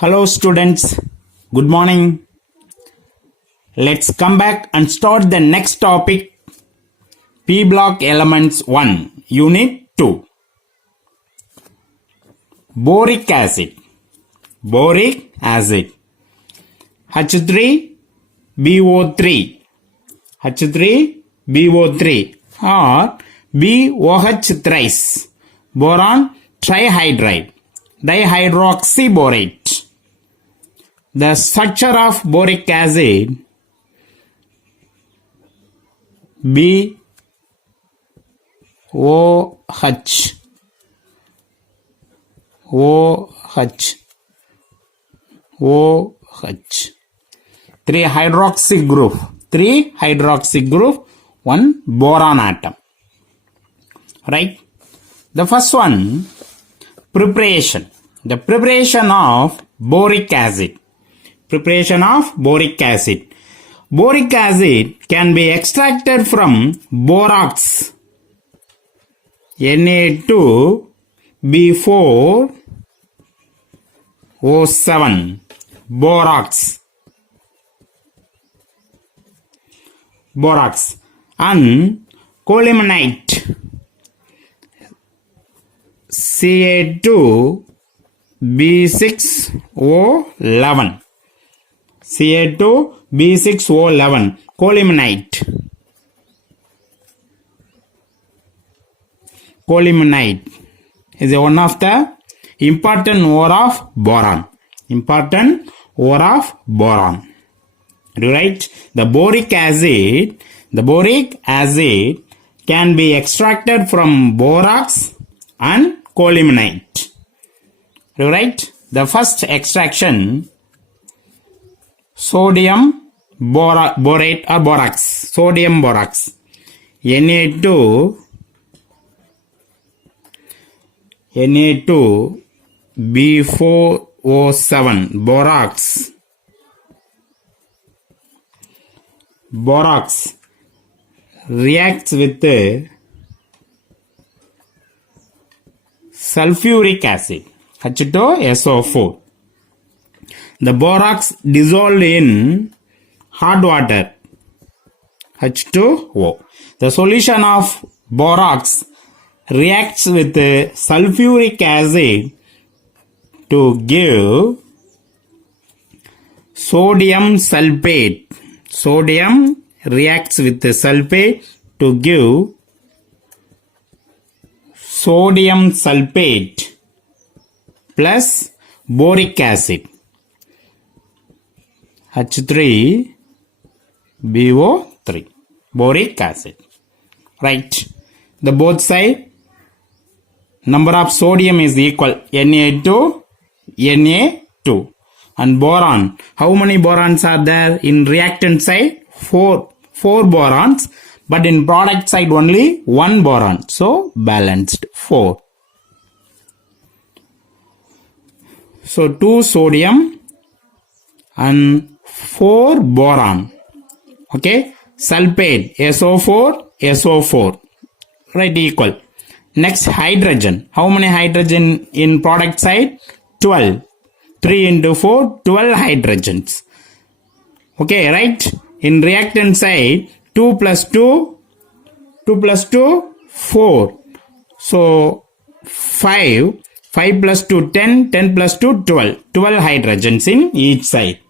Hello students, good morning. Let's come back and start the next topic, P block elements 1, unit 2. Boric acid. Boric acid. H3BO3. H3BO3 or BOH thrice. Boron trihydride. Dihydroxyborate. The structure of boric acid BOH. Three hydroxy group, one boron atom. Right? The first one, preparation. The preparation of boric acid. Preparation of boric acid. Boric acid can be extracted from borax Na2B4O7 borax and colemanite Ca2B6O11 Ca2B6O11 colemanite is one of the important ore of boron. Right? The boric acid can be extracted from borax and colemanite. Right? The first extraction, sodium borate or borax. Sodium borax. Na2B4O7 borax reacts with sulfuric acid H2SO4. The borax dissolved in hot water H2O. The solution of borax reacts with sulfuric acid to give sodium sulfate. Sodium reacts with the sulfate to give sodium sulfate plus boric acid H3BO3 boric acid. Right? The both side number of sodium is equal, Na2 and boron. How many borons are there in reactant side? 4 borons, but in product side only 1 boron. So balanced 4. So 2 sodium and 4 boron. Okay, sulfate SO4 right, equal. Next, hydrogen. How many hydrogen in product side? 12. 3 into 4, 12 hydrogens. Okay, right? In reactant side, 2 plus 2, 4. So, 5 plus 2, 10 plus 2, 12. 12 hydrogens in each side.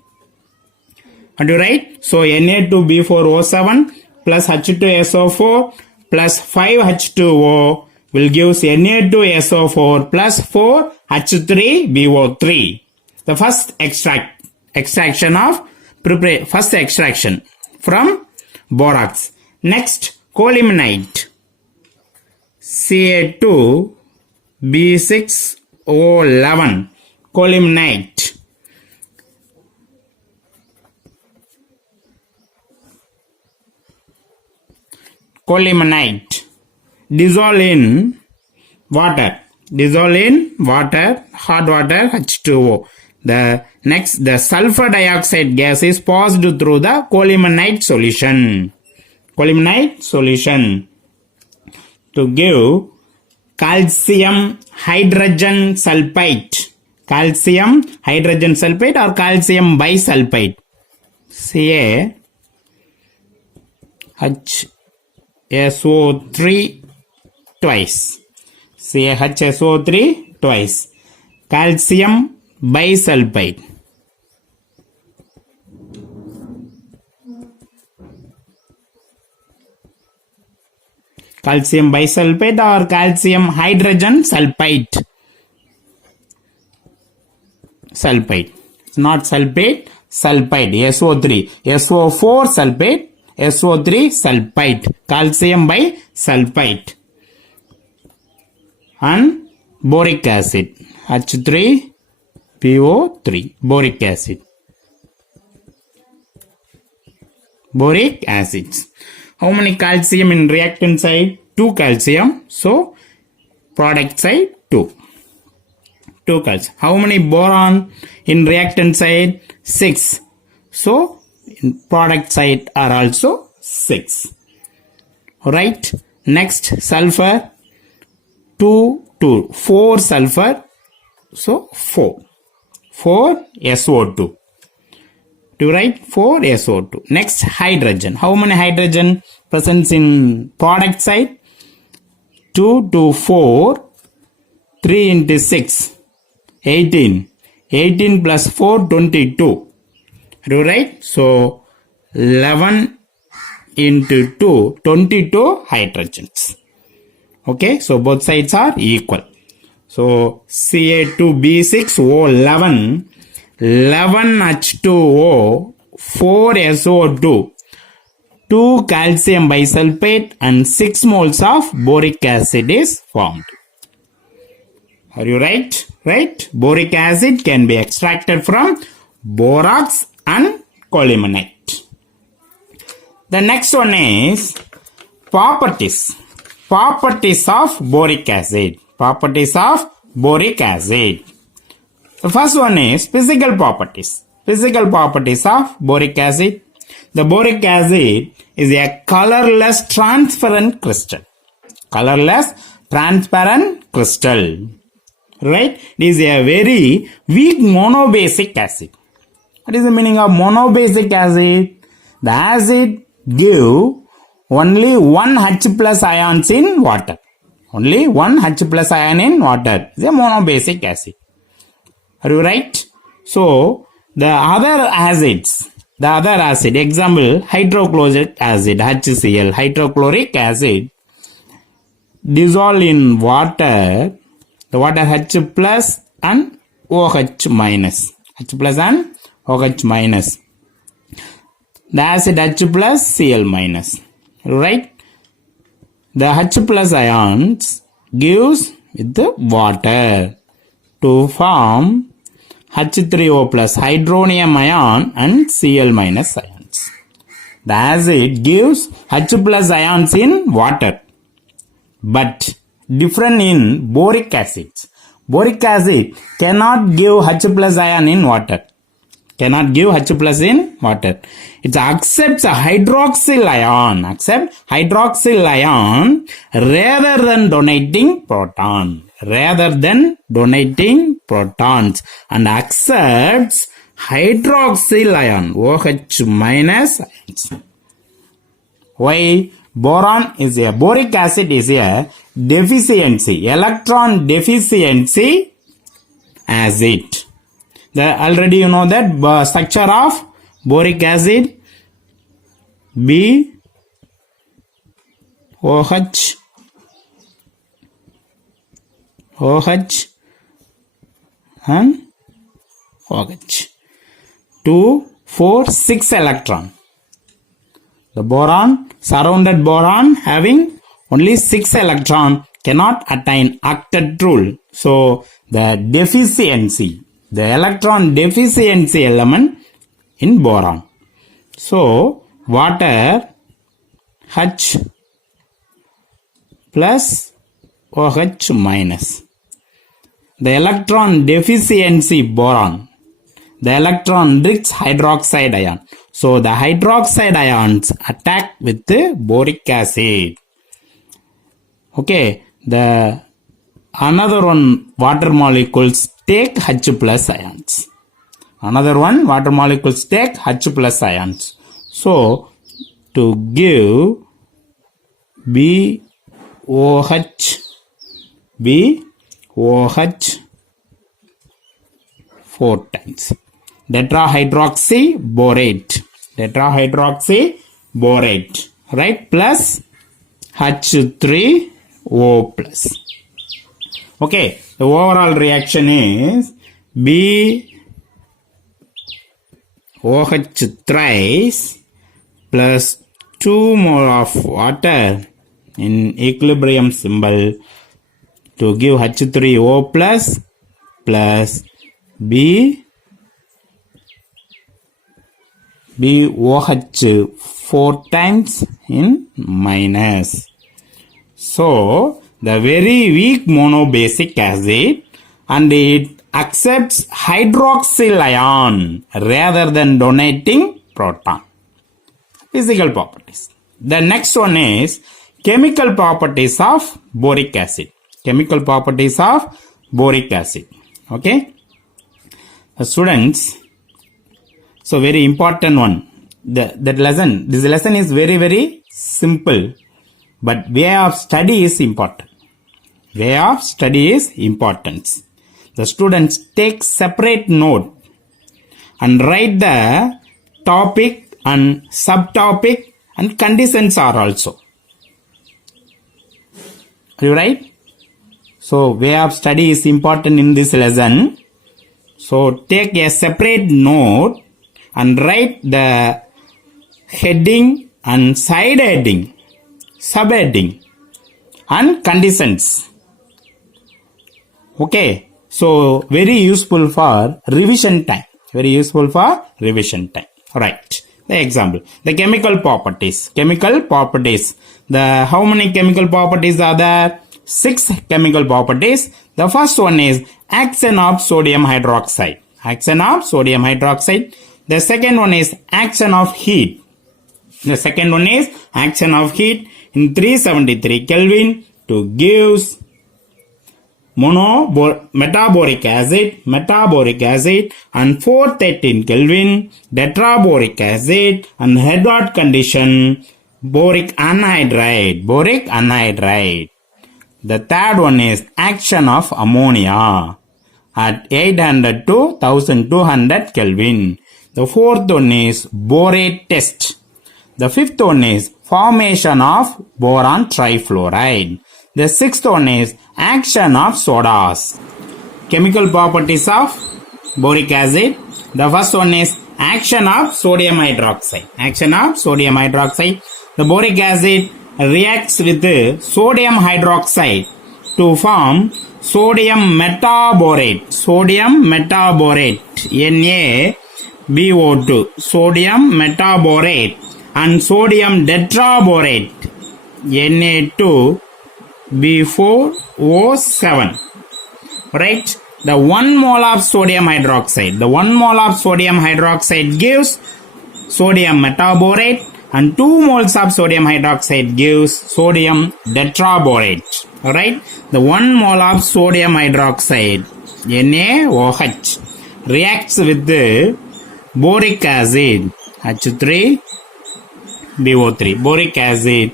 Are you right? So, Na2B4O7 plus H2SO4 plus 5H2O will give Na2SO4 plus 4H3BO3. The first extraction from borax. Next, colemanite Ca2B6O11 colemanite dissolve in water, hot water H2O. The sulfur dioxide gas is passed through the colemanite solution to give calcium hydrogen sulfite calcium hydrogen sulfate or calcium bisulfite. CaHSO3 twice. CaHSO3 twice. Calcium bisulfite. Calcium bisulfate or calcium hydrogen sulfite. Sulfite. It's not sulfate, sulfite. SO3. SO4 sulfate. SO3 sulfite. Calcium bisulfite. And boric acid. H3PO3. Boric acid. Boric acids. How many calcium in reactant side? 2 calcium. So, product side 2. 2 calcium. How many boron in reactant side? 6. So, in product side are also 6. Alright. Next, sulfur. 2, 4 sulfur. So, 4. 4 SO2. To write 4 SO2. Next, hydrogen. How many hydrogen presents in product side? 2 to 4. 3 into 6. 18. 18 plus 4, 22. Do right? So, 11 into 2, 22 hydrogens. Okay, so both sides are equal. So, Ca2B6O11, 11H2O, 4SO2, 2 calcium bisulfate and 6 moles of boric acid is formed. Are you right? Right? Boric acid can be extracted from borax and colemanite. The next one is properties. Properties of boric acid. Properties of boric acid. The first one is physical properties. Physical properties of boric acid. The boric acid is a colorless transparent crystal. Colorless transparent crystal. Right? It is a very weak monobasic acid. What is the meaning of monobasic acid? The acid give only one H plus ions in water. Only one H plus ion in water. It is a monobasic acid. Are you right? So, the other acids, example, hydrochloric acid, HCl, hydrochloric acid, dissolve in water, the water H plus and OH minus. H plus and OH minus. The acid H plus Cl minus. Right? The H plus ions gives with the water to form H3O plus hydronium ion and Cl minus ions. The acid gives H plus ions in water, but different in boric acids. Boric acid cannot give H plus ion in water. Cannot give H plus in water. It accepts a hydroxyl ion. Accept hydroxyl ion rather than donating proton. Rather than donating protons. And accepts hydroxyl ion. OH minus ions. Why? Boric acid is a deficiency. Electron deficiency acid. Already you know that structure of boric acid. B OH and OH. 2, 4, 6 electron. The boron, surrounded boron having only 6 electron cannot attain octet rule. So, the deficiency, the electron deficiency element in boron. So, water H plus OH minus. The electron deficiency boron. The electron rich hydroxide ion. So, the hydroxide ions attack with the boric acid. Okay, the another one water molecules take H plus ions. Another one, water molecules take H plus ions. So, to give BOH 4 times. Tetrahydroxyborate. Right? Plus H3O plus. Okay. The overall reaction is BOH thrice plus 2 mole of water in equilibrium symbol to give H3O plus BOH 4 times in minus. So, the very weak monobasic acid and it accepts hydroxyl ion rather than donating proton. Physical properties. The next one is chemical properties of boric acid. Chemical properties of boric acid. Okay. Students, so very important one. This lesson is very, very simple. But way of study is important. Way of study is important. The students take separate note and write the topic and subtopic and conditions are also. Are you right? So, way of study is important in this lesson. So, take a separate note and write the heading and side heading, subheading and conditions. Okay. So, very useful for revision time. Right. The example. The chemical properties. How many chemical properties are there? 6 chemical properties. The first one is action of sodium hydroxide. The second one is action of heat. In 373 Kelvin to give metaboric acid and 413 Kelvin tetraboric acid and Hedward condition boric anhydride. The third one is action of ammonia at 800 to 1200 Kelvin. The fourth one is borate test. The fifth one is formation of boron trifluoride. The sixth one is action of sodas. Chemical properties of boric acid. The first one is action of sodium hydroxide. The boric acid reacts with sodium hydroxide to form sodium metaborate. NaBO2. Sodium metaborate and sodium tetraborate. Na2B4O7. Right? The 1 mole of sodium hydroxide gives sodium metaborate and 2 moles of sodium hydroxide gives sodium tetraborate. Alright? The 1 mole of sodium hydroxide NaOH reacts with the boric acid H3BO3. Boric acid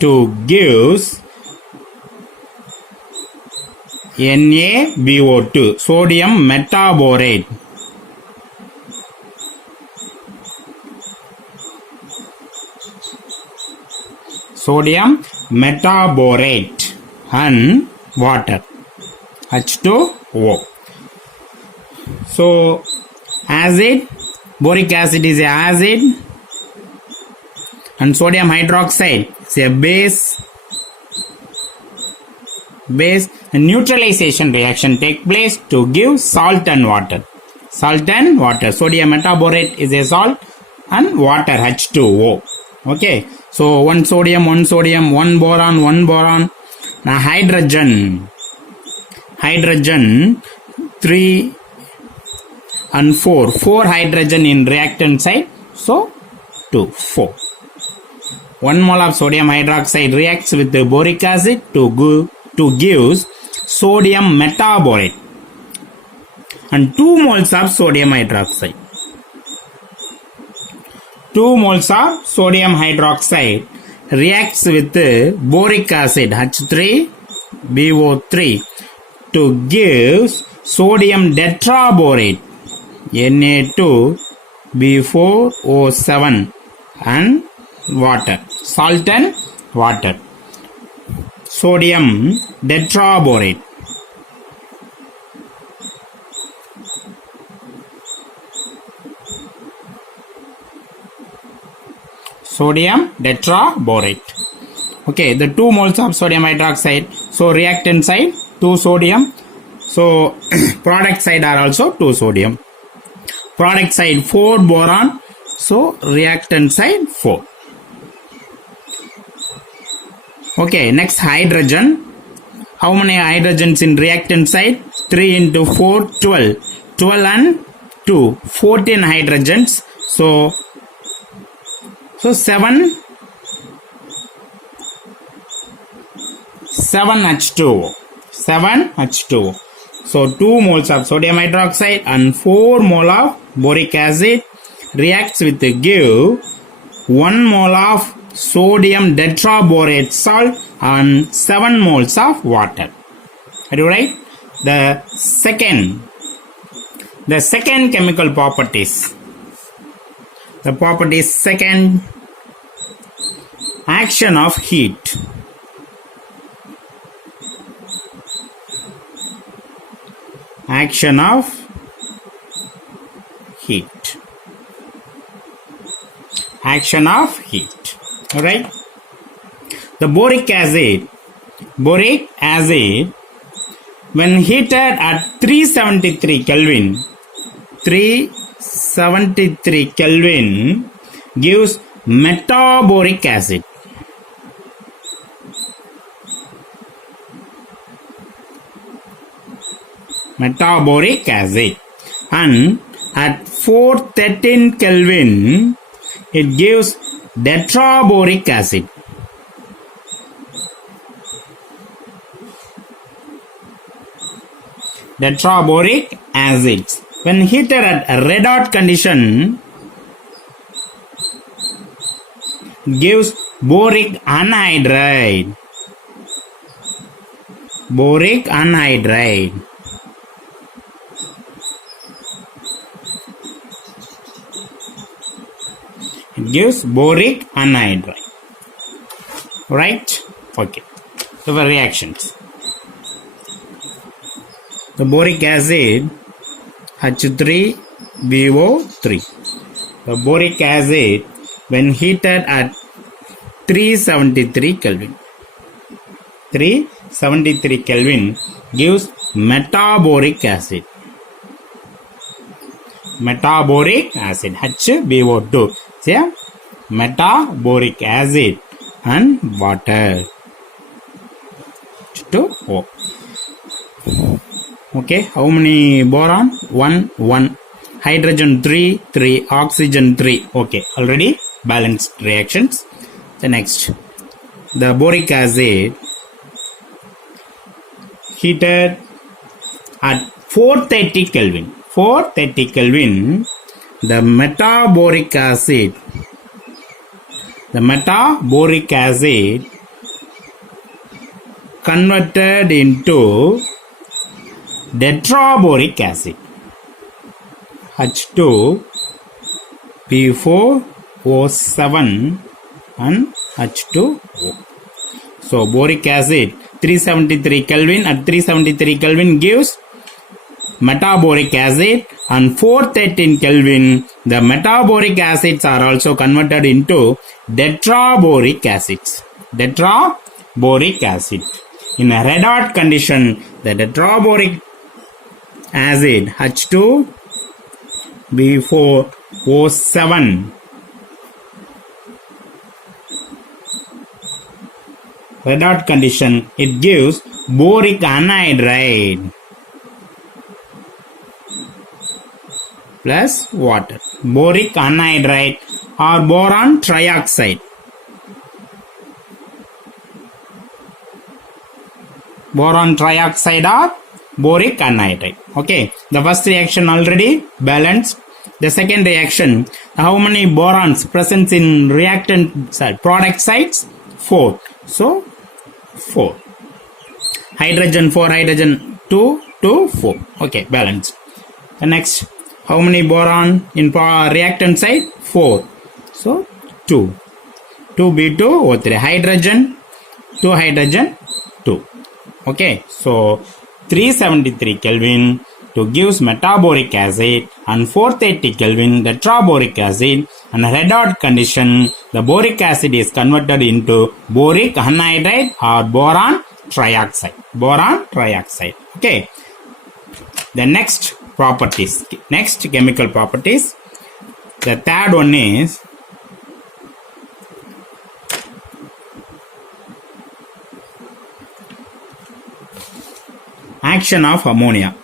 to gives NaBO2 sodium metaborate. And water H2O. So acid, boric acid is a acid and sodium hydroxide is a base. And neutralization reaction take place to give salt and water. Sodium metaborate is a salt and water H2O. Okay. So 1 sodium, 1 boron. Now hydrogen 3 and 4 hydrogen in reactant side. So 4. 1 mole of sodium hydroxide reacts with the boric acid to give sodium metaborate. and 2 moles of sodium hydroxide. 2 moles of sodium hydroxide reacts with boric acid H3BO3 to give sodium tetraborate Na2B4O7 and water, salt and water. Sodium tetraborate. Sodium tetraborate. Okay, the 2 moles of sodium hydroxide. So reactant side 2 sodium. So product side are also 2 sodium. Product side 4 boron. So reactant side 4. Okay, next hydrogen. How many hydrogens in reactant side? 3 into 4, 12. 12 and 2, 14 hydrogens. So 7 H2O. 7 H2O. So 2 moles of sodium hydroxide and 4 mole of boric acid reacts with give 1 mole of sodium tetraborate salt and 7 moles of water. Are you right? The second chemical properties. The property second, action of heat. Action of heat. Action of heat. Alright. The boric acid, when heated at 373 Kelvin, 373 Kelvin gives metaboric acid. Metaboric acid. And at 413 Kelvin it gives tetraboric acid. Tetraboric acids. When heated at red hot condition gives boric anhydride. Boric anhydride. It gives boric anhydride. Right? Okay. So the reactions. The boric acid H3BO3. The boric acid when heated at 373 Kelvin. 373 Kelvin gives metaboric acid. Metaboric acid HBO2. See, metaboric acid and water. H2O. Okay, how many boron? 1, 1. Hydrogen 3, 3. Oxygen 3. Okay, already balanced reactions. The next, the boric acid heated at 430 Kelvin. 430 Kelvin, the metaboric acid converted into tetraboric acid H2B4O7 and H2O. So boric acid 373 Kelvin at 373 Kelvin gives metaboric acid, and 413 Kelvin the metaboric acids are also converted into tetraboric acids. Tetraboric acid. In a red hot condition, the tetraboric acid H2B4O7 red hot condition, it gives boric anhydride plus water. Boric anhydride or boron trioxide. Boron trioxide or boric anhydride. Okay, the first reaction already balanced. The second reaction, how many borons present in reactant side, product sides? 4. So 4. Hydrogen 4, hydrogen 2, 2, 4. Okay, balanced. The next, how many boron in reactant side? 4. So 2. 2b2 O3. Hydrogen 2, hydrogen 2. Okay, so 373 Kelvin to gives metaboric acid and 430 Kelvin tetraboric acid, and red hot condition the boric acid is converted into boric anhydride or boron trioxide. Boron trioxide. Okay. The next properties, next chemical properties. The third one is action of ammonia.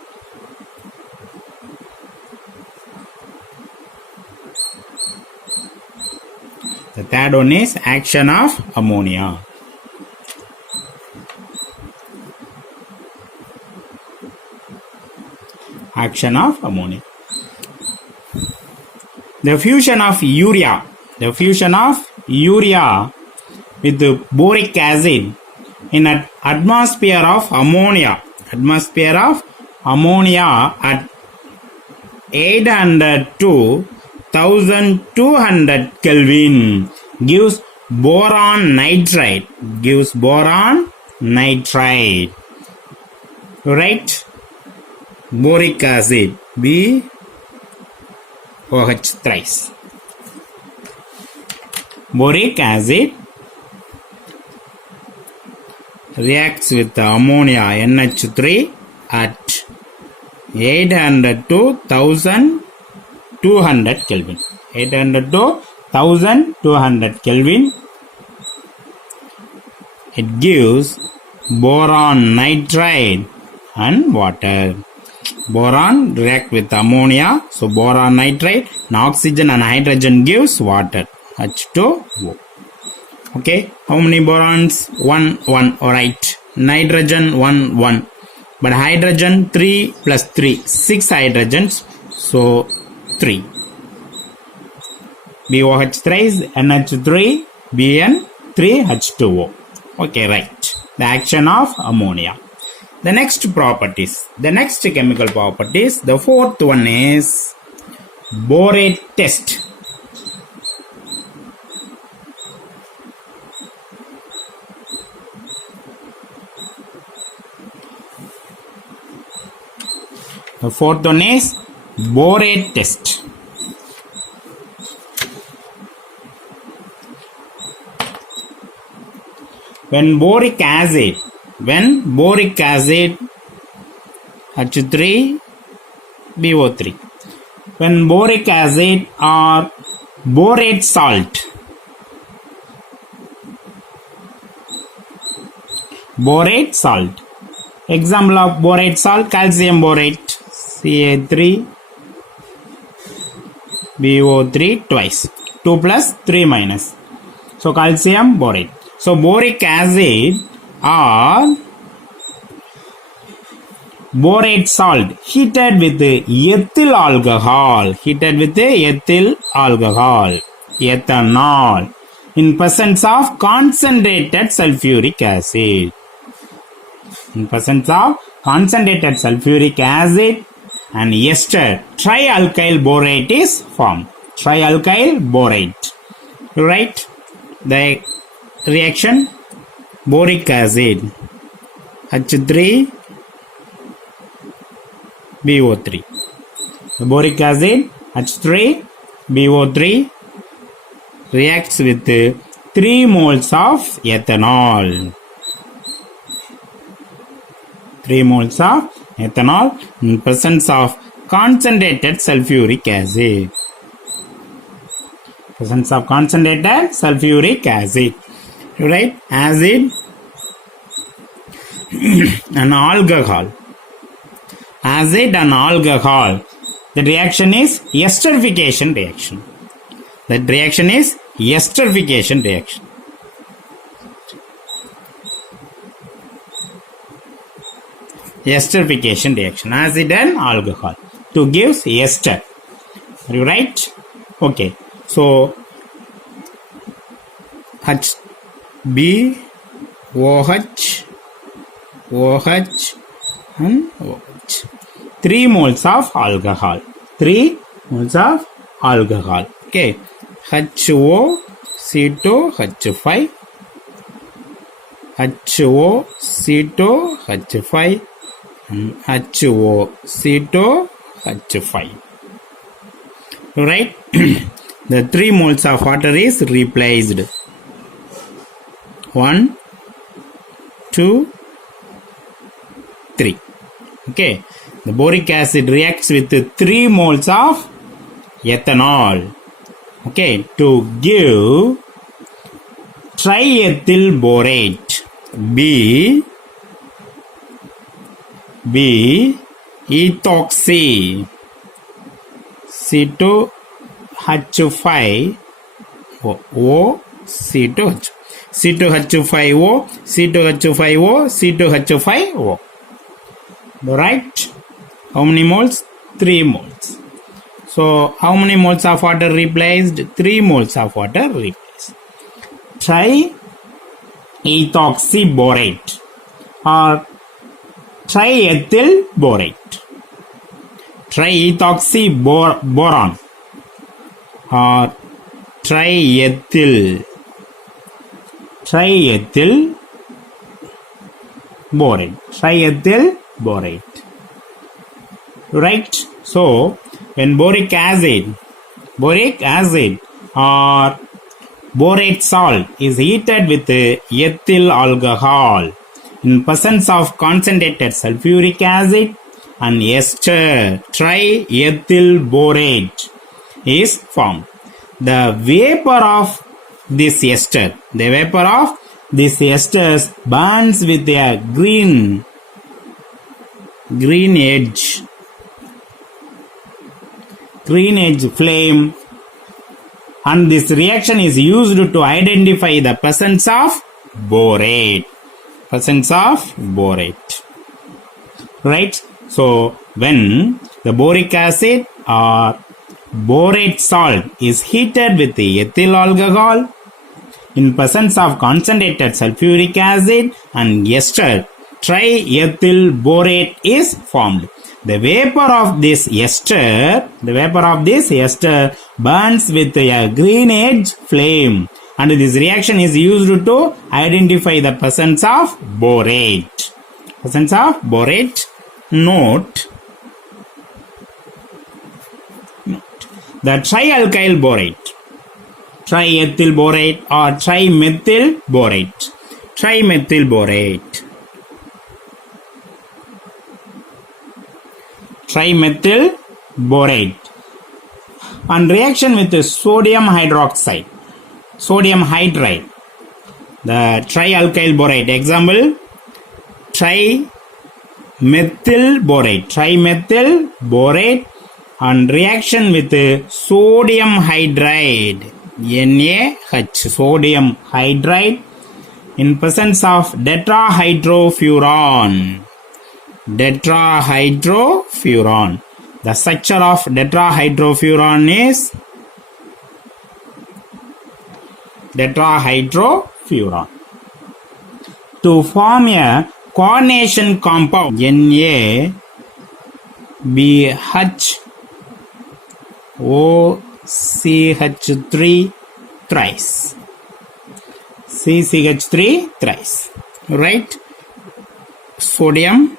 The third one is action of ammonia. Action of ammonia. The fusion of urea. The fusion of urea with the boric acid in an atmosphere of ammonia. Atmosphere of ammonia at 800 to 1200 Kelvin gives boron nitride. Gives boron nitride. Right? Boric acid BOH thrice. Boric acid reacts with ammonia NH3 at 800 to 1200 Kelvin. 800 to 1200 Kelvin. It gives boron nitride and water. Boron react with ammonia, so boron nitride, and oxygen and hydrogen gives water, H2O. Okay, how many borons? 1, 1, alright. Nitrogen 1, 1. But hydrogen 3 plus 3, 6 hydrogens, so 3. BOH thrice, NH3, Bn, 3, H2O. Okay, right. The action of ammonia. The next properties, the next chemical properties, the fourth one is borate test. The fourth one is borate test. When boric acid H3 BO3, when boric acid or borate salt, example of borate salt, calcium borate, Ca3 BO3 twice, 2 plus 3 minus, so calcium borate. So boric acid or borate salt heated with ethyl alcohol, ethanol, in presence of concentrated sulfuric acid. In presence of concentrated sulfuric acid and ester, trialkyl borate is formed. Trialkyl borate. Right? The reaction, boric acid H3 BO3. The boric acid H3 BO3 reacts with 3 moles of ethanol. 3 moles of ethanol in presence of concentrated sulfuric acid. Presence of concentrated sulfuric acid. Right? Acid and alcohol. Acid and alcohol. The reaction is esterification reaction. That reaction is esterification reaction. esterification reaction, acid and alcohol, to gives ester. Are you right? Okay. So H B OH OH and OH. 3 moles of alcohol. 3 moles of alcohol. Okay. HO C2 H5 HO C2 H5 and HO C2 H5. Right? The 3 moles of water is replaced. 1, 2, 3. Okay. The boric acid reacts with 3 moles of ethanol. Okay. To give triethyl borate. B ethoxy C2 H5 O C2H C2H5O C2H5O C2H5O. Right? How many moles? 3 moles. So how many moles of water replaced? 3 moles of water replaced. Triethoxy borate or triethyl borate. Triethoxy boron or triethyl borate. Triethyl borate. Right? So when boric acid or borate salt is heated with ethyl alcohol in presence of concentrated sulfuric acid and ester, triethyl borate is formed. The vapor of this ester burns with a green edge flame, and this reaction is used to identify the presence of borate. Right? So when the boric acid or borate salt is heated with the ethyl alcohol in presence of concentrated sulfuric acid and ester, triethyl borate is formed. The vapor of this ester burns with a green edge flame, and this reaction is used to identify the presence of borate. Note the trialkyl borate, triethyl borate or trimethyl borate. Trimethyl borate on reaction with sodium hydride, the trialkyl borate. Example, trimethyl borate on reaction with sodium hydride, NaH, sodium hydride in presence of tetrahydrofuran. The structure of tetrahydrofuran is tetrahydrofuran. To form a coordination compound, NaBHOCH3 thrice. CCH3 thrice. Right? Sodium,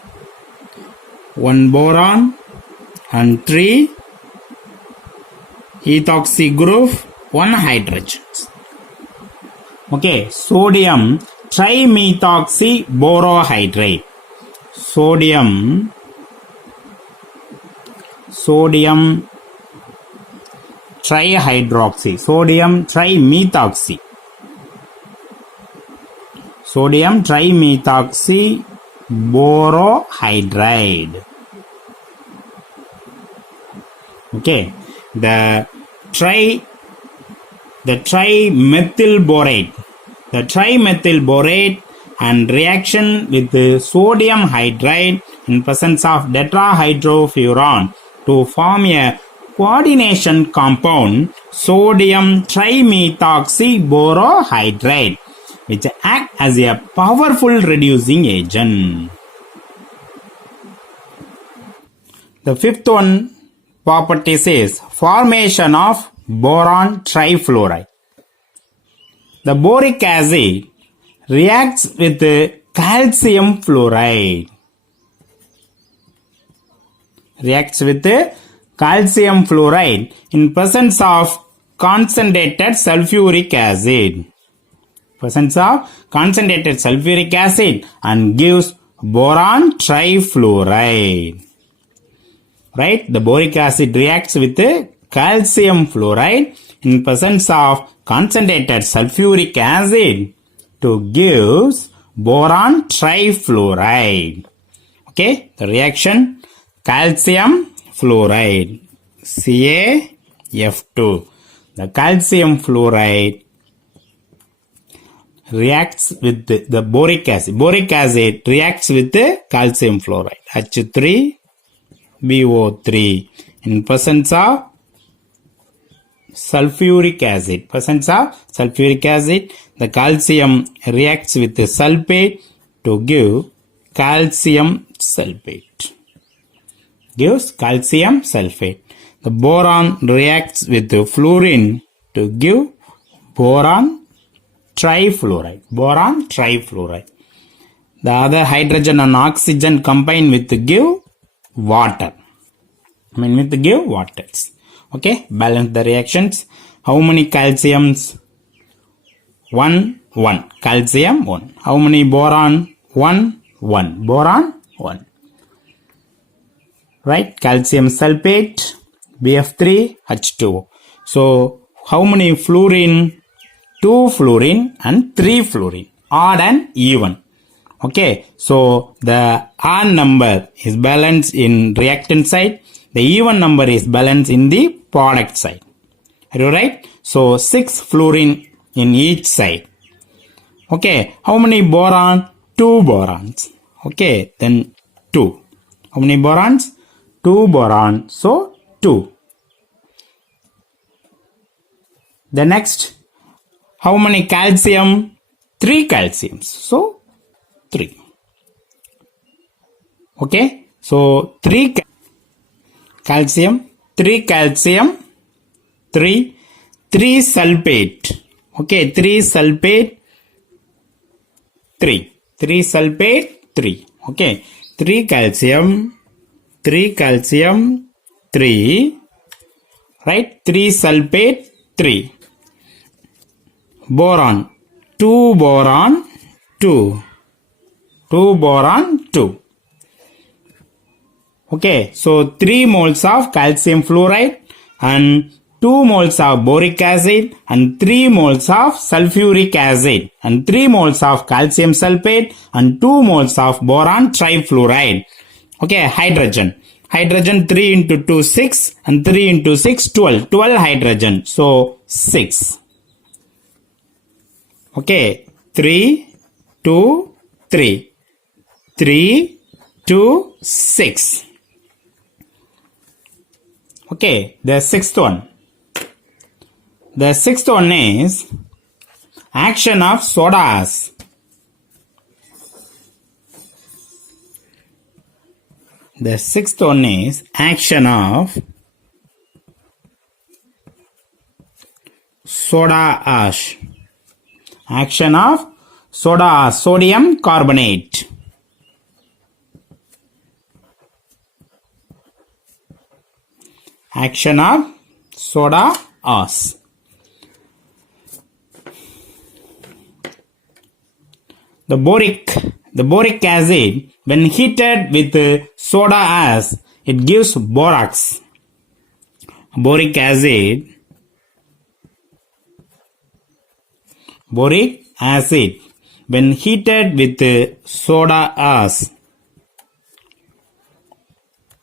1 boron and 3 ethoxy group, 1 hydrogen. Okay, sodium trimethoxy borohydrate. Sodium trihydroxy, sodium trimethoxy borohydride. Okay, the trimethyl borate and reaction with sodium hydride in presence of tetrahydrofuran to form a coordination compound sodium trimethoxyborohydride, which act as a powerful reducing agent. The fifth one property says formation of boron trifluoride. The boric acid reacts with calcium fluoride. Reacts with calcium fluoride in presence of concentrated sulfuric acid. Presence of concentrated sulfuric acid and gives boron trifluoride. Right? The boric acid reacts with calcium fluoride in presence of concentrated sulfuric acid to gives boron trifluoride. Okay, the reaction calcium fluoride CaF2. The calcium fluoride reacts with the boric acid. Boric acid reacts with the calcium fluoride H3BO3 in presence of sulfuric acid. Presence of sulfuric acid, the calcium reacts with the sulfate to give calcium sulfate. Gives calcium sulfate. The boron reacts with the fluorine to give boron trifluoride. Boron trifluoride. The other hydrogen and oxygen combine with to give water. With to give waters. Okay, balance the reactions. How many calciums? 1, 1. Calcium 1. How many boron? 1, 1. Boron 1. Right, calcium sulfate BF3H2O. So, how many fluorine? 2 fluorine and 3 fluorine. Odd and even. Okay, so the odd number is balanced in reactant side. The even number is balanced in the product side. Are you right? So 6 fluorine in each side. Okay, how many boron? 2 borons. Okay, then 2. How many borons? 2 boron. So 2. The next, how many calcium? 3 calciums. So 3. Okay, so 3 calcium, 3 calcium, 3 sulfate. Okay, 3 sulfate, 3 sulfate, 3. Okay, 3 calcium, 3 calcium, 3. Right, 3 sulfate, 3. Boron, 2 boron, 2. 2 boron, 2. Okay, so 3 moles of calcium fluoride and 2 moles of boric acid and 3 moles of sulfuric acid and 3 moles of calcium sulfate and 2 moles of boron trifluoride. Okay, hydrogen. Hydrogen 3 into 2, 6 and 3 into 6, 12. 12 hydrogen. So 6. Okay, 3, 2, 3. 3, 2, 6. Okay, the sixth one. The sixth one is action of soda ash. The sixth one is action of soda ash. Action of soda ash, sodium carbonate. Action of soda ash. The boric acid, when heated with soda ash, it gives borax. Boric acid, when heated with soda ash,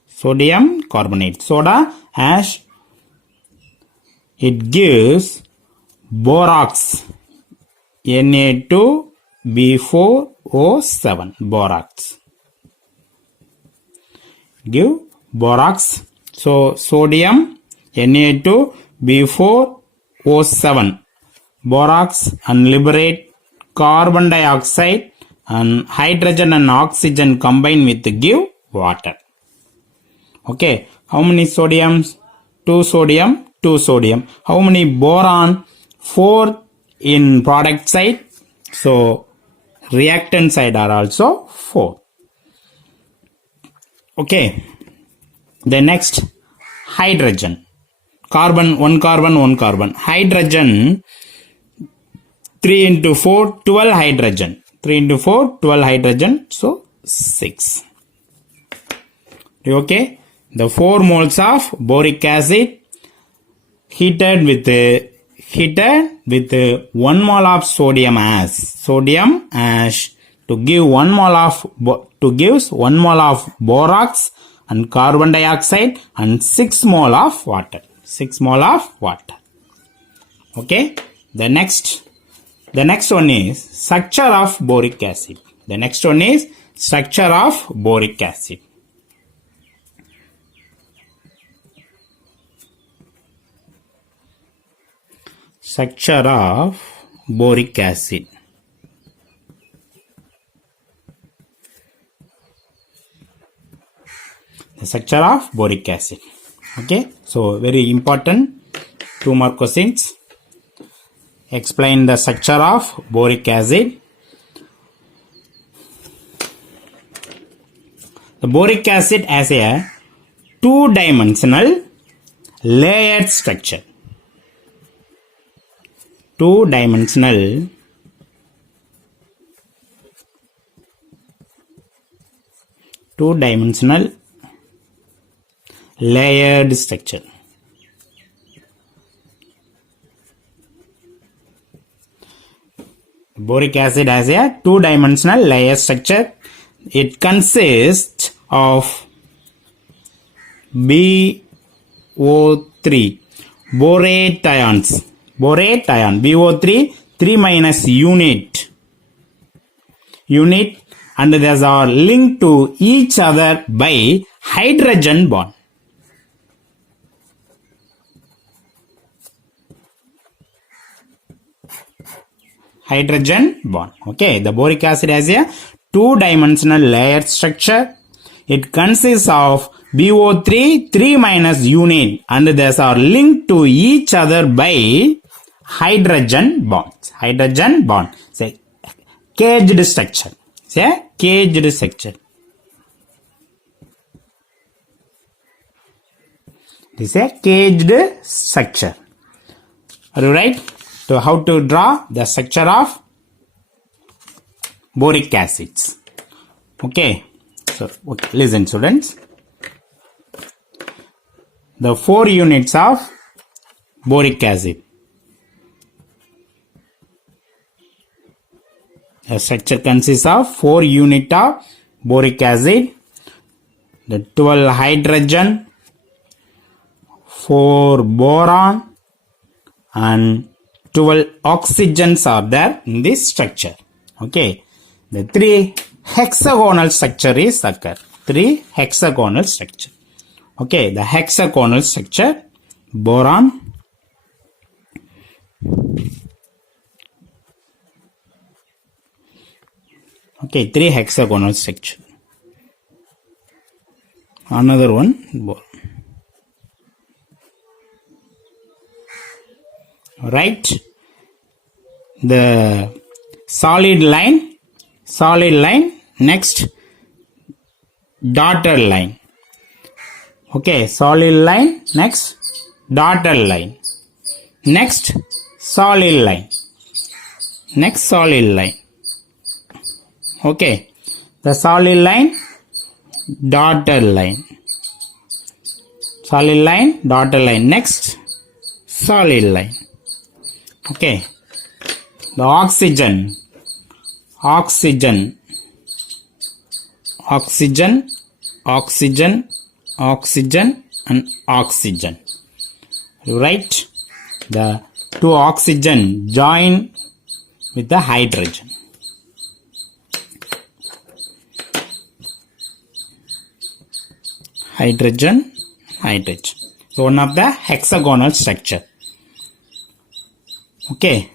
sodium carbonate, soda ash, it gives borax, Na2 B4O7 borax. Give borax. So sodium Na2 B4O7 borax and liberate carbon dioxide and hydrogen and oxygen combine with give water. Okay, how many sodiums? 2 sodium, 2 sodium. How many boron? 4 in product side. So reactant side are also 4. Okay, the next hydrogen. Carbon, 1 carbon, 1 carbon. Hydrogen, 3 into 4, 12 hydrogen. 3 into 4, 12 hydrogen. So 6. Okay, the 4 moles of boric acid heated with 1 mole of sodium ash to give 1 mole of borax and carbon dioxide and 6 mole of water. 6 mole of water. Okay, the next one is structure of boric acid. The next one is structure of boric acid. Structure of boric acid. The structure of boric acid. Okay, so very important 2 more questions. Explain the structure of boric acid. The boric acid has a 2-dimensional layered structure. 2-dimensional layered structure. Boric acid has a 2-dimensional layer structure. It consists of BO3 borate ions. Borate ion BO3 3 minus unit and these are linked to each other by hydrogen bond. Hydrogen bond. Okay, the boric acid has a 2-dimensional layered structure. It consists of BO3 3 minus unit and these are linked to each other by hydrogen bonds. Hydrogen bond. Say caged structure. Say caged structure. This is a caged structure. Are you right? So how to draw the structure of boric acids? Okay. So listen students. The 4 units of boric acid. The structure consists of 4 units of boric acid. The 12 hydrogen, 4 boron and 12 oxygens are there in this structure. Okay. The 3 hexagonal structure is occur. 3 hexagonal structure. Okay. The hexagonal structure, boron, okay, 3 hexagonal structure. Another one, boron. Right. The solid line, next dotted line. Okay, solid line, next dotted line, next solid line, next solid line. Okay, the solid line, dotted line, solid line, dotted line, next solid line. Okay, the oxygen, and oxygen. Right? The 2 oxygen join with the hydrogen. hydrogen, hydrogen. So one of the hexagonal structure. Okay.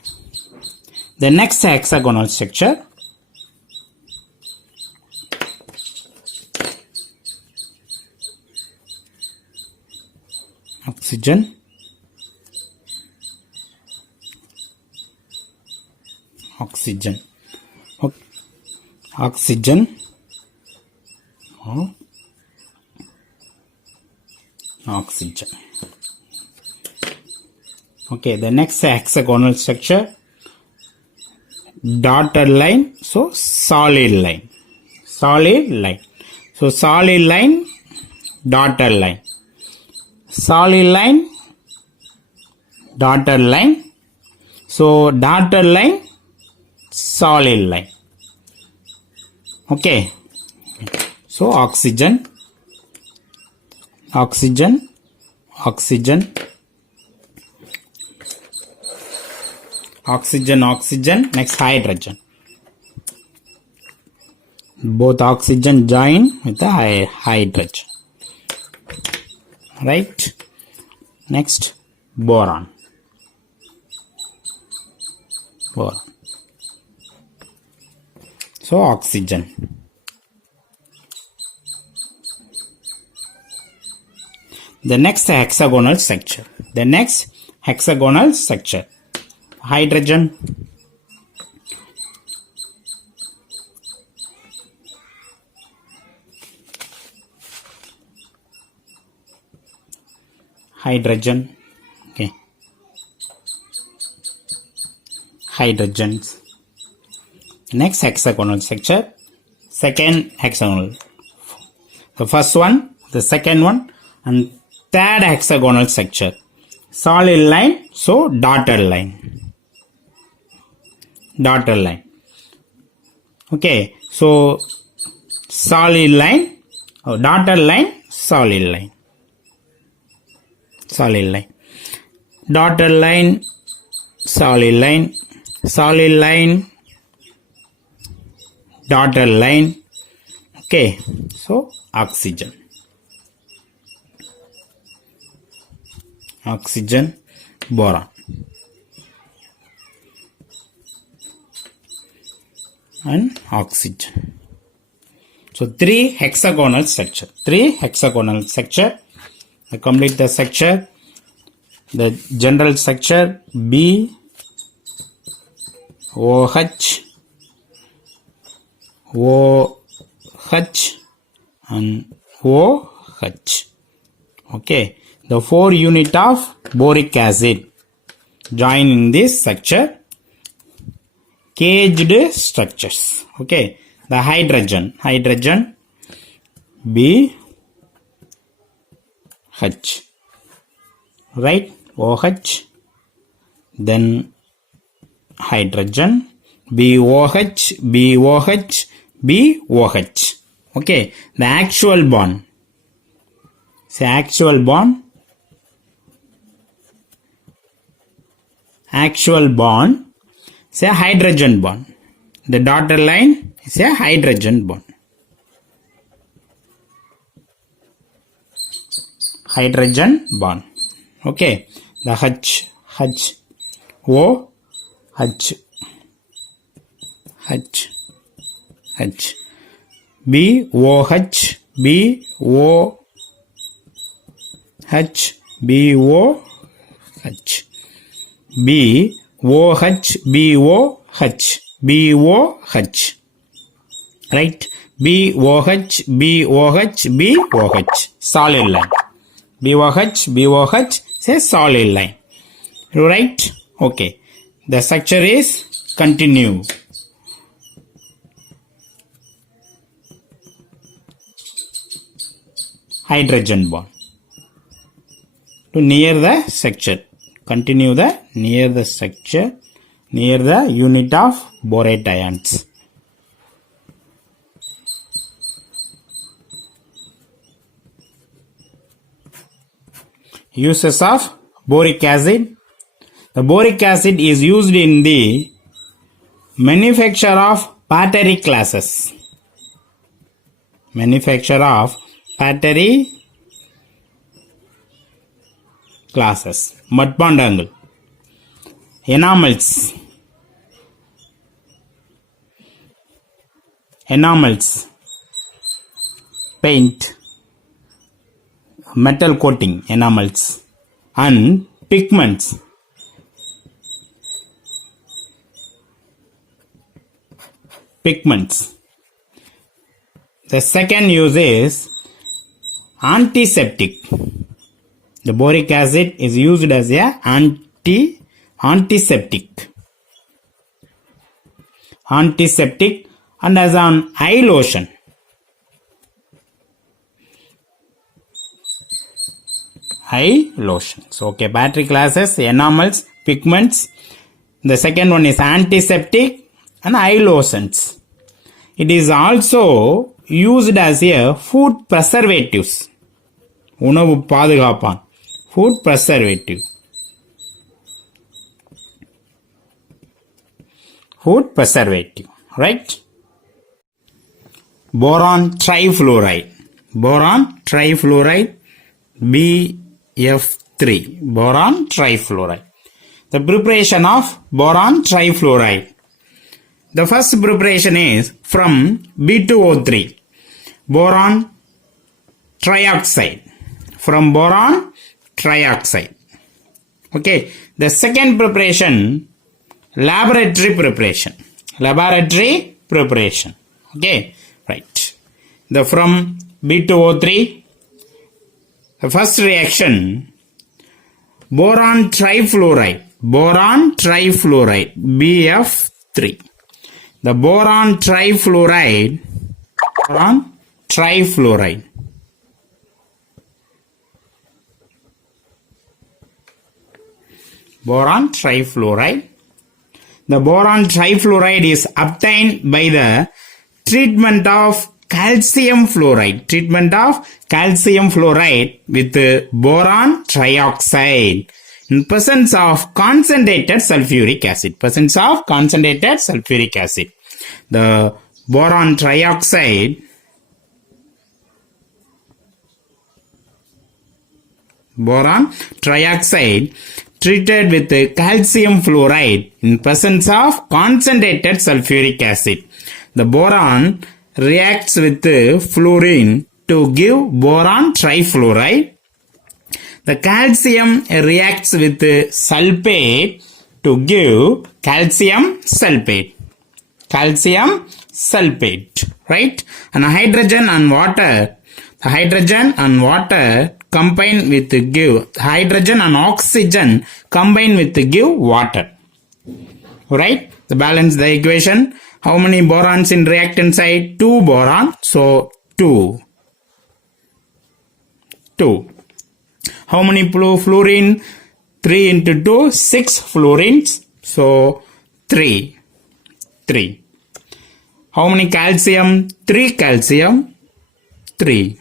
The next hexagonal structure. Oxygen, oxygen, oxygen, oxygen. Okay, the next hexagonal structure, dotted line, so solid line, solid line. So solid line, dotted line, solid line, dotted line. So dotted line, solid line. Okay. So oxygen, oxygen, oxygen, oxygen, oxygen. Next hydrogen. Both oxygen join with the hydrogen. Right. Next boron. Boron. So oxygen. The next hexagonal structure. The next hexagonal structure. Hydrogen. Hydrogen. Okay. Hydrogens. Next hexagonal structure. Second hexagonal. The first one, the second one, and third hexagonal structure. Solid line, so dotted line. Dotted line. Okay, so solid line, dotted line, solid line. Solid line. Dotted line, solid line, solid line, dotted line. Okay, so oxygen. Oxygen, boron. And oxygen. So three hexagonal structure. Three hexagonal structure. I complete the structure. The general structure B, OH, OH and OH. Okay. The 4 unit of boric acid join in this structure. Caged structures. Okay. The hydrogen B, H. Right? OH. Then hydrogen BOH, BOH, BOH. Okay. The actual bond. Say actual bond. Actual bond. Say hydrogen bond. The dotted line is a hydrogen bond. Hydrogen bond. Okay. The H, O, H, B, O, H, B, O, H, B, O, H, B, O, H, B, O, H, B, O, H. Right? B, O, H, B, O, H, B, O, H. Solid line. B, O, H, B, O, H. Say solid line. Right? Okay. The structure is continue. Hydrogen bond. To near the structure. Continue the near the structure, near the unit of borate ions. Uses of boric acid. The boric acid is used in the manufacture of battery classes. Manufacture of battery classes. மட்பாண்டங்கள். Enamels. Paint. Metal coating. Enamels. And pigments. The second use is antiseptic. The boric acid is used as a antiseptic and as an eye lotion. So, okay, battery classes, enamels, pigments. The second one is antiseptic and eye lotions. It is also used as a food preservatives. உணவு பாதுகாப்பான். Food preservative. Right? Boron trifluoride. BF3. Boron trifluoride. The preparation of boron trifluoride. The first preparation is from B2O3. Boron trioxide. Okay. The second preparation, laboratory preparation. Okay. Right. From B2O3, the first reaction, boron trifluoride, BF3. The boron trifluoride, The boron trifluoride is obtained by the treatment of calcium fluoride with boron trioxide in presence of concentrated sulfuric acid. The boron trioxide treated with calcium fluoride in presence of concentrated sulfuric acid. The boron reacts with fluorine to give boron trifluoride. The calcium reacts with sulfate to give calcium sulfate. Right? And hydrogen and water combine with give hydrogen and oxygen combine with give water. Right? The balance the equation. How many borons in reactant side? 2 boron. So 2. How many fluorine? 3 into 2, 6 fluorines. So 3. How many calcium? 3 calcium. 3.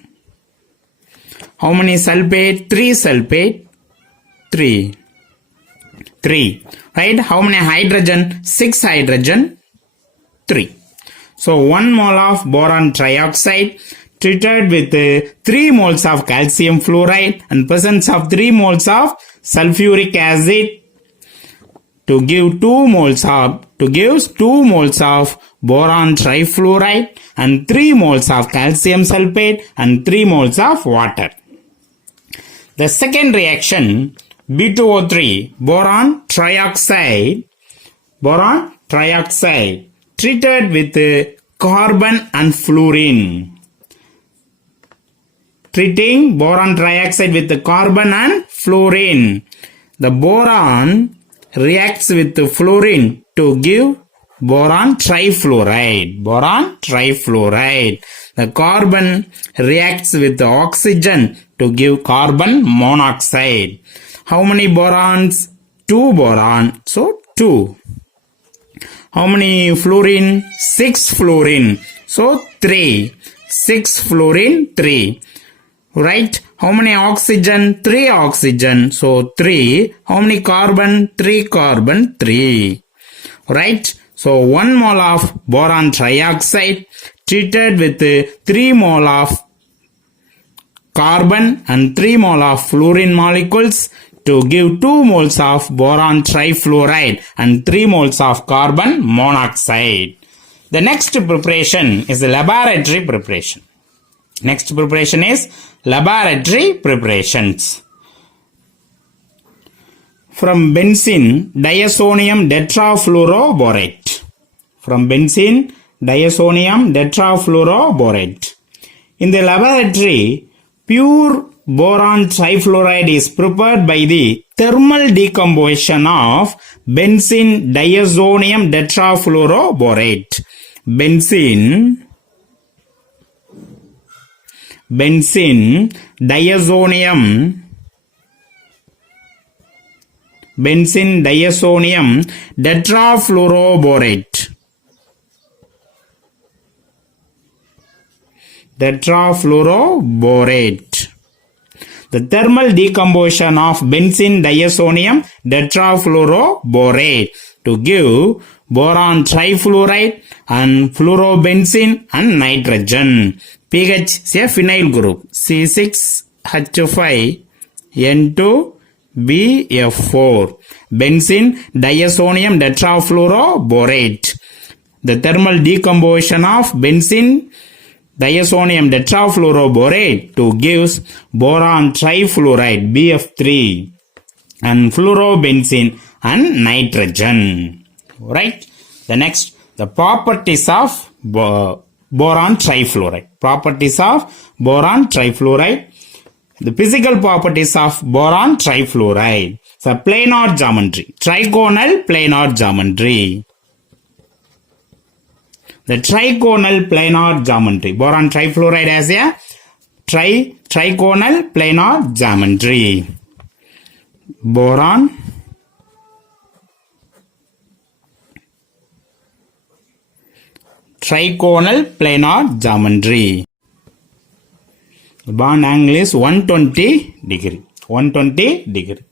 How many sulfate? 3 sulfate. 3. Right? How many hydrogen? 6 hydrogen. 3. So 1 mole of boron trioxide treated with 3 moles of calcium fluoride and presence of 3 moles of sulfuric acid to give 2 moles of boron trifluoride and 3 moles of calcium sulfate and 3 moles of water. The second reaction, B2O3, boron trioxide treated with carbon and fluorine. Treating boron trioxide with carbon and fluorine. The boron reacts with fluorine to give boron trifluoride. The carbon reacts with oxygen to give carbon monoxide. How many borons? 2 boron. So 2. How many fluorine? 6 fluorine. So 3. 6 fluorine, 3. Right? How many oxygen? 3 oxygen. So 3. How many carbon? 3 carbon, 3. Right? So 1 mole of boron trioxide treated with 3 mole of carbon and 3 mole of fluorine molecules to give 2 moles of boron trifluoride and 3 moles of carbon monoxide. The next preparation is the laboratory preparation. Next preparation is laboratory preparations. From benzene, diazonium tetrafluoroborate. From benzene, diazonium tetrafluoroborate. In the laboratory, pure boron trifluoride is prepared by the thermal decomposition of benzene diazonium tetrafluoroborate. Benzene diazonium tetrafluoroborate. The thermal decomposition of benzene diazonium tetrafluoroborate to give boron trifluoride and fluorobenzene and nitrogen. pH is a phenyl group, C6H5N2BF4. Benzene diazonium tetrafluoroborate. The thermal decomposition of benzene diazonium tetrafluoroborate to gives boron trifluoride BF3 and fluorobenzene and nitrogen. Right? The next, the properties of boron trifluoride. Properties of boron trifluoride. The physical properties of boron trifluoride. So planar geometry, trigonal planar geometry. The trigonal planar geometry. Boron trifluoride has a trigonal planar geometry. Boron trigonal planar geometry. The bond angle is 120 degree. 120 degree.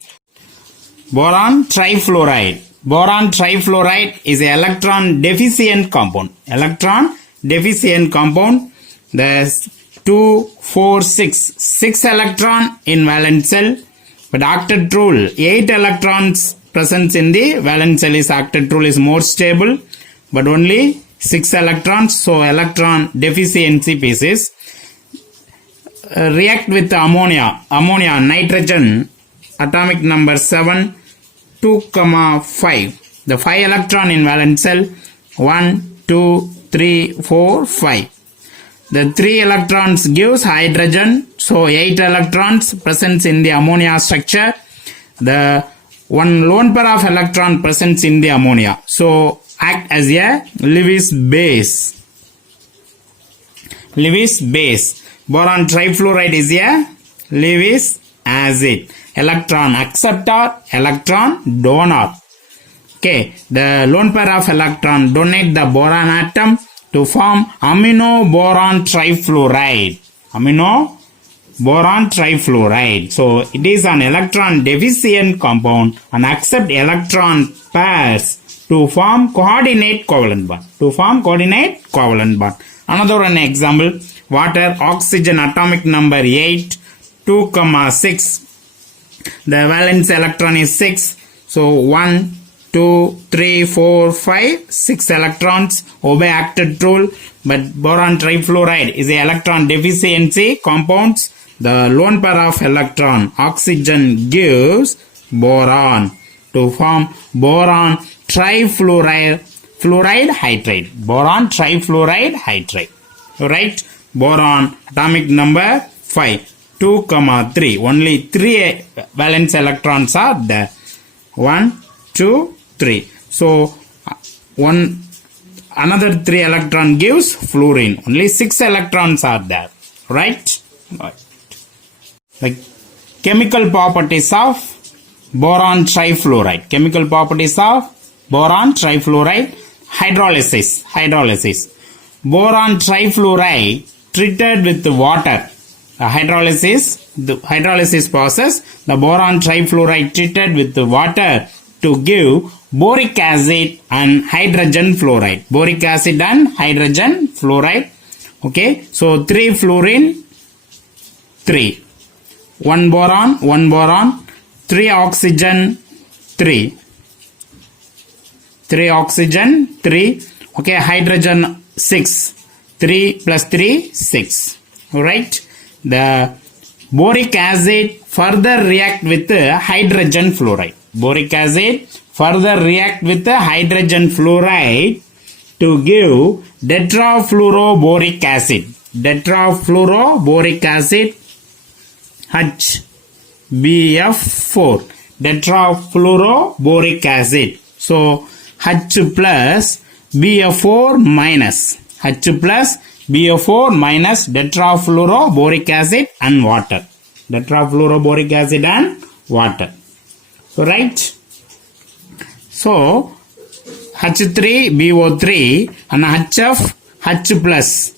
Boron trifluoride. Boron trifluoride is an electron deficient compound. Electron deficient compound. There's 2, 4, 6 electron in valence shell. But octet rule, 8 electrons present in the valence shell is octet rule is more stable. But only 6 electrons. So electron deficiency pieces. React with ammonia. Ammonia, nitrogen, atomic number 7. 2, 5. The 5 electron in valence shell. 1, 2, 3, 4, 5. The 3 electrons gives hydrogen. So 8 electrons present in the ammonia structure. The 1 lone pair of electron present in the ammonia. So act as a Lewis base. Lewis base. Boron trifluoride is a Lewis acid. Electron acceptor, electron donor. Okay, the lone pair of electron donate the boron atom to form amino boron trifluoride. Amino boron trifluoride. So it is an electron deficient compound and accept electron pairs to form coordinate covalent bond. To form coordinate covalent bond. Another one example, water, oxygen atomic number 8, 2, 6. The valence electron is 6. So 1, 2, 3, 4, 5, 6 electrons obey octet rule. But boron trifluoride is a electron deficiency compounds. The lone pair of electron oxygen gives boron to form boron trifluoride hydride. Boron trifluoride hydride. Right? Boron atomic number 5. 2, 3. Only 3 valence electrons are there. 1, 2, 3. So another 3 electron gives fluorine. Only 6 electrons are there. Right? The chemical properties of boron trifluoride. Chemical properties of boron trifluoride. Hydrolysis. Boron trifluoride treated with water. The hydrolysis process, the boron trifluoride treated with water to give boric acid and hydrogen fluoride. Boric acid and hydrogen fluoride. Okay, so 3 fluorine, 3. 1 boron, 3 oxygen 3. 3 oxygen 3. Okay, hydrogen 6. 3 plus 3 6. Alright. The boric acid further react with hydrogen fluoride. Boric acid further react with hydrogen fluoride to give tetrafluoroboric acid. Tetrafluoroboric acid HBF4. Tetrafluoroboric acid. So H plus BF4 minus. H plus BF4 minus tetrafluoroboric acid and water. Tetrafluoroboric acid and water. So right. So H3BO3 and HF H plus.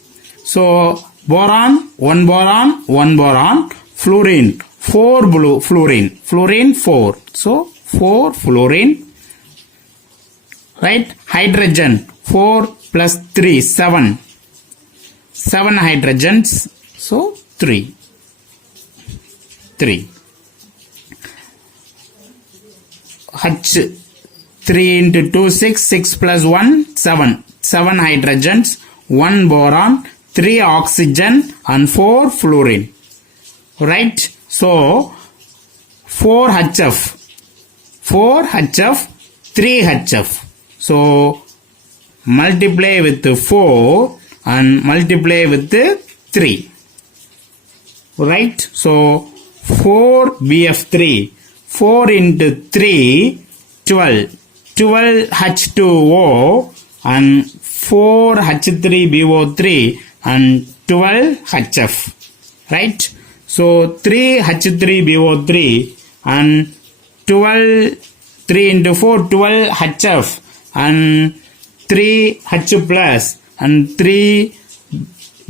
So boron, 1 boron, 1 boron, fluorine, 4 blue fluorine, fluorine 4. So 4 fluorine. Right? Hydrogen 4 plus 3 7. 7 hydrogens. So 3. 3. H 3 into 2 6. 6 plus 1 7. 7 hydrogens. 1 boron. 3 oxygen and 4 fluorine. Right? So 4 HF. 4 HF. 3 HF. So multiply with 4 and multiply with 3. Right? So 4 BF3. 4 into 3 12. 12 H2O and 4 H3BO3 and 12 HF. Right? So 3 H3BO3 and 12 3 into 4 12 HF and 3 H plus and 3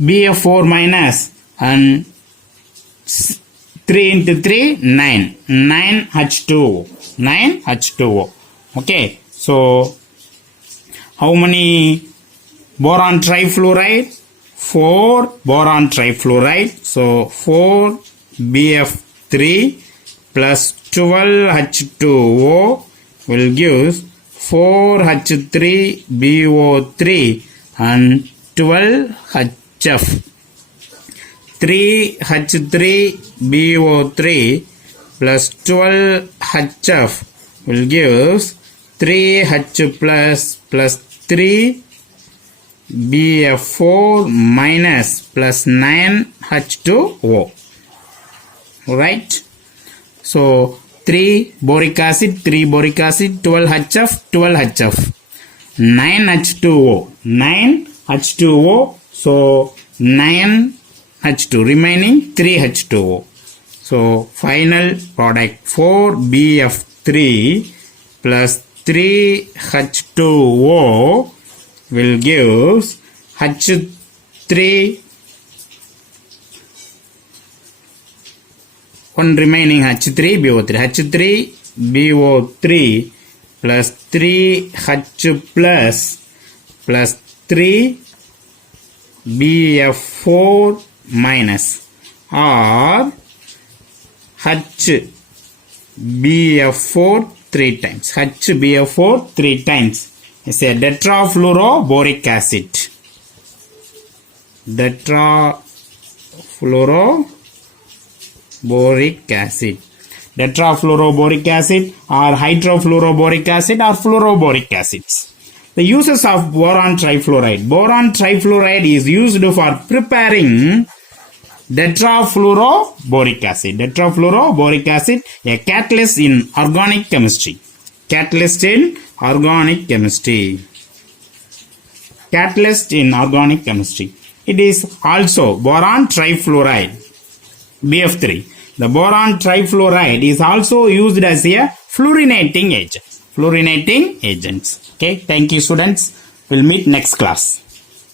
BF4 minus and 3 into 3 9. 9 H2O. 9 H2O. Okay. So how many boron trifluoride? 4 boron trifluoride. So 4 BF3 plus 12 H2O will give 4 H3BO3 and 12 HF. 3 H3BO3 plus 12 HF will give 3 H plus 3 BF4 minus plus 9 H2O. Right? So 3 boric acid, 3 boric acid, 12 HF, 12 HF. 9 H2O. 9 H2O. So 9 H2. Remaining 3 H2O. So final product 4 BF3 plus 3 H2O will give H3 one remaining H3BO3 H3BO3 plus 3 H plus 3 BF4 minus or HBF4 3 times. HBF4 3 times is a tetrafluoroboric acid. Tetrafluoroboric acid. Tetrafluoroboric acid or hydrofluoroboric acid or fluoroboric acids. The uses of boron trifluoride. Boron trifluoride is used for preparing tetrafluoroboric acid. Tetrafluoroboric acid, a catalyst in organic chemistry. Catalyst in organic chemistry. Catalyst in organic chemistry. It is also boron trifluoride, BF3. The boron trifluoride is also used as a fluorinating agent. Fluorinating agents. Okay, thank you students. We'll meet next class.